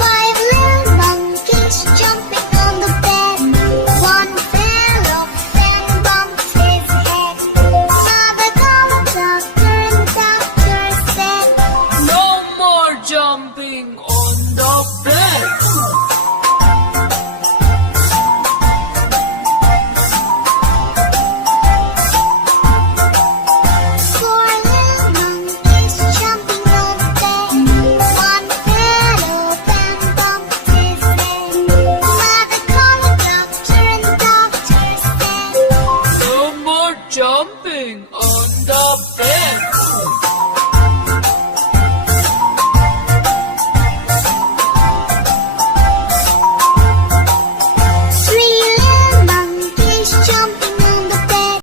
Five little monkeys jumping on the bed. One fell off and bumped his head. Mother called the doctor and doctor said, No more jumping on the bed.